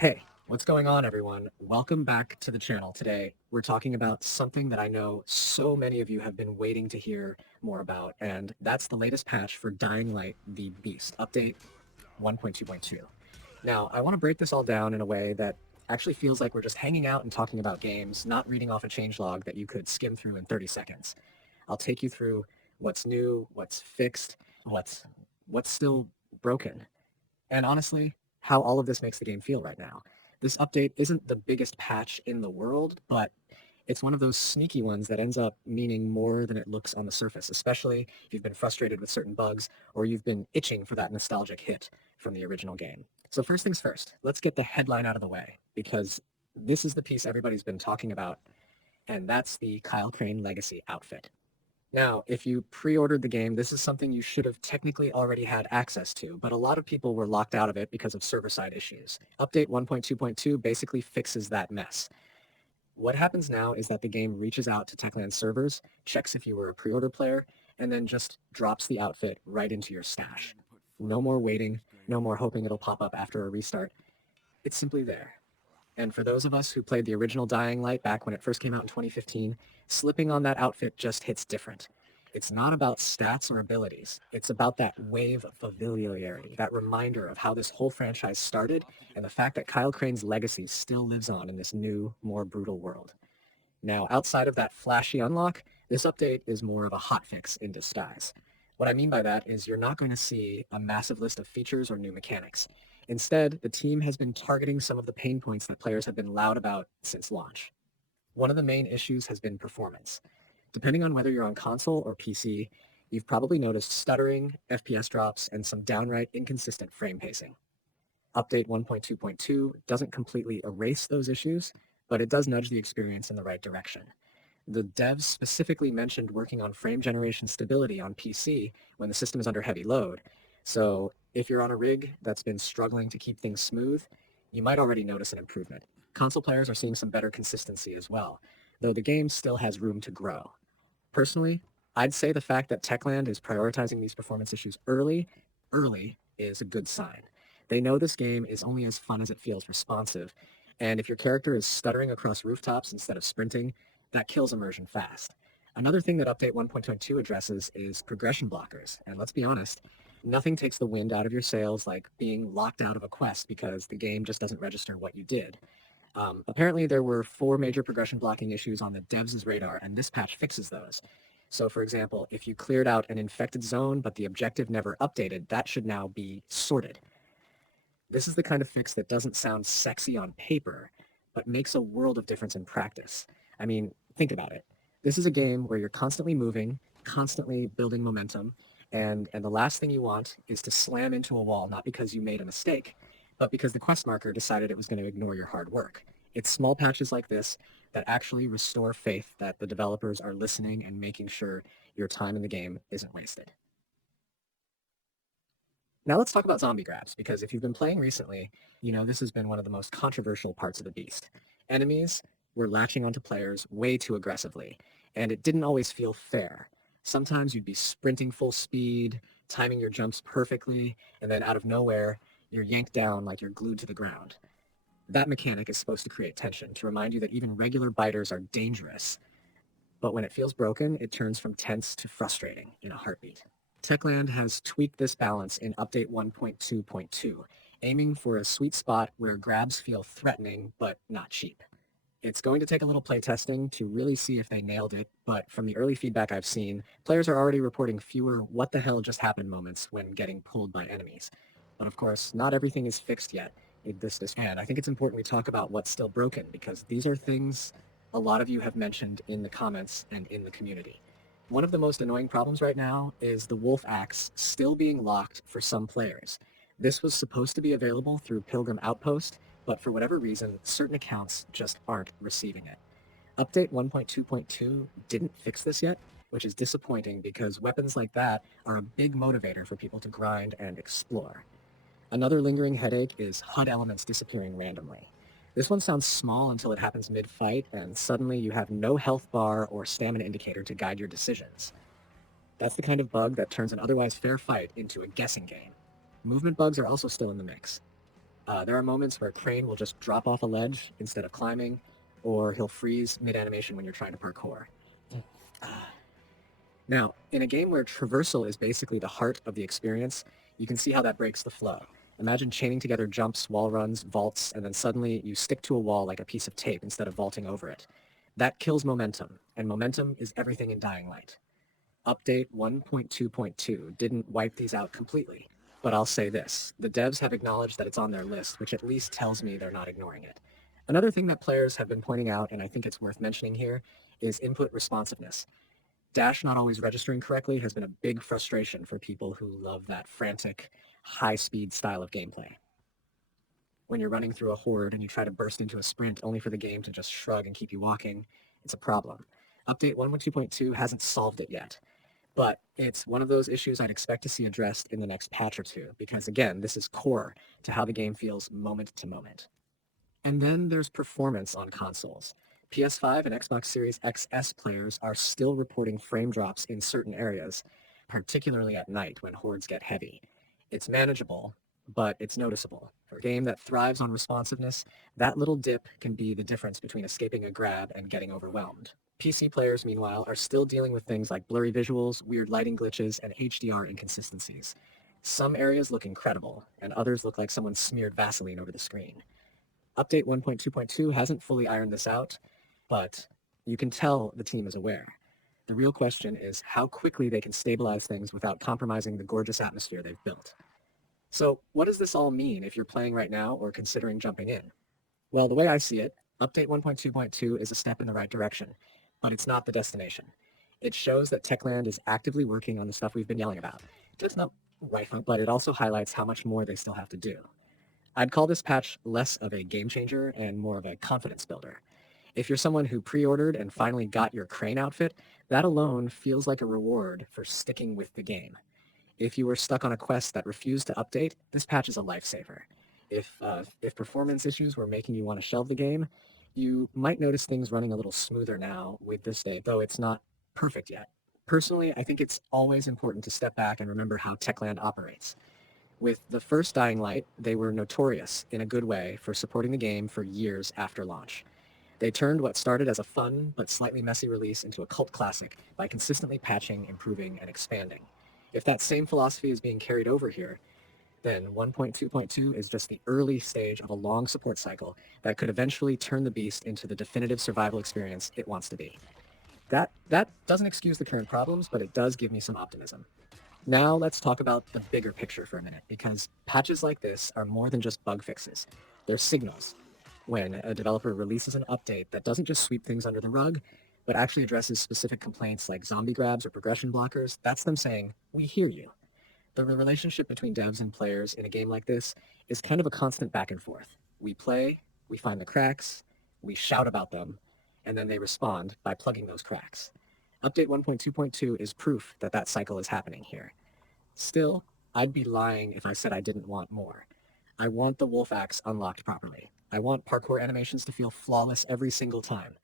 Hey, what's going on, everyone? Welcome back to the channel. Today, we're talking about something that I know so many of you have been waiting to hear more about, and that's the latest patch for Dying Light the Beast, update 1.2.2. Now, I want to break this all down in a way that actually feels like we're just hanging out and talking about games, not reading off a changelog that you could skim through in 30 seconds. I'll take you through what's new, what's fixed, what's still broken, and honestly, how all of this makes the game feel right now. This update isn't the biggest patch in the world, but it's one of those sneaky ones that ends up meaning more than it looks on the surface, especially if you've been frustrated with certain bugs or you've been itching for that nostalgic hit from the original game. So first things first, let's get the headline out of the way, because this is the piece everybody's been talking about, and that's the Kyle Crane Legacy outfit. Now, if you pre-ordered the game, this is something you should have technically already had access to, but a lot of people were locked out of it because of server-side issues. Update 1.2.2 basically fixes that mess. What happens now is that the game reaches out to Techland servers, checks if you were a pre-order player, and then just drops the outfit right into your stash. No more waiting, no more hoping it'll pop up after a restart. It's simply there. And for those of us who played the original Dying Light back when it first came out in 2015, slipping on that outfit just hits different. It's not about stats or abilities. It's about that wave of familiarity, that reminder of how this whole franchise started, and the fact that Kyle Crane's legacy still lives on in this new, more brutal world. Now, outside of that flashy unlock, this update is more of a hotfix in disguise. What I mean by that is you're not going to see a massive list of features or new mechanics. Instead, the team has been targeting some of the pain points that players have been loud about since launch. One of the main issues has been performance. Depending on whether you're on console or PC, you've probably noticed stuttering, FPS drops, and some downright inconsistent frame pacing. Update 1.2.2 doesn't completely erase those issues, but it does nudge the experience in the right direction. The devs specifically mentioned working on frame generation stability on PC when the system is under heavy load. So if you're on a rig that's been struggling to keep things smooth, you might already notice an improvement. Console players are seeing some better consistency as well, though the game still has room to grow. Personally, I'd say the fact that Techland is prioritizing these performance issues early is a good sign. They know this game is only as fun as it feels responsive, and if your character is stuttering across rooftops instead of sprinting, that kills immersion fast. Another thing that Update 1.2 addresses is progression blockers, and let's be honest, nothing takes the wind out of your sails like being locked out of a quest because the game just doesn't register what you did. Apparently, there were 4 major progression blocking issues on the devs' radar, and this patch fixes those. So, for example, if you cleared out an infected zone but the objective never updated, that should now be sorted. This is the kind of fix that doesn't sound sexy on paper, but makes a world of difference in practice. I mean, think about it. This is a game where you're constantly moving, constantly building momentum, and the last thing you want is to slam into a wall, not because you made a mistake, but because the quest marker decided it was going to ignore your hard work. It's small patches like this that actually restore faith that the developers are listening and making sure your time in the game isn't wasted. Now let's talk about zombie grabs, because if you've been playing recently, you know this has been one of the most controversial parts of the beast. Enemies were latching onto players way too aggressively, and it didn't always feel fair. Sometimes you'd be sprinting full speed, timing your jumps perfectly, and then out of nowhere, you're yanked down like you're glued to the ground. That mechanic is supposed to create tension, to remind you that even regular biters are dangerous. But when it feels broken, it turns from tense to frustrating in a heartbeat. Techland has tweaked this balance in Update 1.2.2, aiming for a sweet spot where grabs feel threatening but not cheap. It's going to take a little playtesting to really see if they nailed it, but from the early feedback I've seen, players are already reporting fewer what the hell just happened moments when getting pulled by enemies. But of course, not everything is fixed yet in this and I think it's important we talk about what's still broken, because these are things a lot of you have mentioned in the comments and in the community. One of the most annoying problems right now is the Wolf Axe still being locked for some players. This was supposed to be available through Pilgrim Outpost, but for whatever reason, certain accounts just aren't receiving it. Update 1.2.2 didn't fix this yet, which is disappointing because weapons like that are a big motivator for people to grind and explore. Another lingering headache is HUD elements disappearing randomly. This one sounds small until it happens mid-fight, and suddenly you have no health bar or stamina indicator to guide your decisions. That's the kind of bug that turns an otherwise fair fight into a guessing game. Movement bugs are also still in the mix. There are moments where Crane will just drop off a ledge instead of climbing, or he'll freeze mid-animation when you're trying to parkour. Now, in a game where traversal is basically the heart of the experience, you can see how that breaks the flow. Imagine chaining together jumps, wall runs, vaults, and then suddenly you stick to a wall like a piece of tape instead of vaulting over it. That kills momentum, and momentum is everything in Dying Light. Update 1.2.2 didn't wipe these out completely, but I'll say this. The devs have acknowledged that it's on their list, which at least tells me they're not ignoring it. Another thing that players have been pointing out, and I think it's worth mentioning here, is input responsiveness. Dash not always registering correctly has been a big frustration for people who love that frantic, high-speed style of gameplay. When you're running through a horde and you try to burst into a sprint only for the game to just shrug and keep you walking, it's a problem. Update 1.2.2 hasn't solved it yet, but it's one of those issues I'd expect to see addressed in the next patch or two, because again, this is core to how the game feels moment to moment. And then there's performance on consoles. PS5 and Xbox Series XS players are still reporting frame drops in certain areas, particularly at night when hordes get heavy. It's manageable, but it's noticeable. For a game that thrives on responsiveness, that little dip can be the difference between escaping a grab and getting overwhelmed. PC players, meanwhile, are still dealing with things like blurry visuals, weird lighting glitches, and HDR inconsistencies. Some areas look incredible, and others look like someone smeared Vaseline over the screen. Update 1.2.2 hasn't fully ironed this out, but you can tell the team is aware. The real question is how quickly they can stabilize things without compromising the gorgeous atmosphere they've built. So what does this all mean if you're playing right now or considering jumping in? Well, the way I see it, Update 1.2.2 is a step in the right direction, but it's not the destination. It shows that Techland is actively working on the stuff we've been yelling about. It's not right, but it also highlights how much more they still have to do. I'd call this patch less of a game changer and more of a confidence builder. If you're someone who pre-ordered and finally got your Crane outfit, that alone feels like a reward for sticking with the game. If you were stuck on a quest that refused to update, this patch is a lifesaver. If performance issues were making you want to shelve the game, you might notice things running a little smoother now with this date, though it's not perfect yet. Personally, I think it's always important to step back and remember how Techland operates. With the first Dying Light, they were notorious, in a good way, for supporting the game for years after launch. They turned what started as a fun but slightly messy release into a cult classic by consistently patching, improving, and expanding. If that same philosophy is being carried over here, then 1.2.2 is just the early stage of a long support cycle that could eventually turn the beast into the definitive survival experience it wants to be. That doesn't excuse the current problems, but it does give me some optimism. Now let's talk about the bigger picture for a minute, because patches like this are more than just bug fixes. They're signals. When a developer releases an update that doesn't just sweep things under the rug, but actually addresses specific complaints like zombie grabs or progression blockers, that's them saying, we hear you. The relationship between devs and players in a game like this is kind of a constant back and forth. We play, we find the cracks, we shout about them, and then they respond by plugging those cracks. Update 1.2.2 is proof that that cycle is happening here. Still, I'd be lying if I said I didn't want more. I want the wolf axe unlocked properly. I want parkour animations to feel flawless every single time.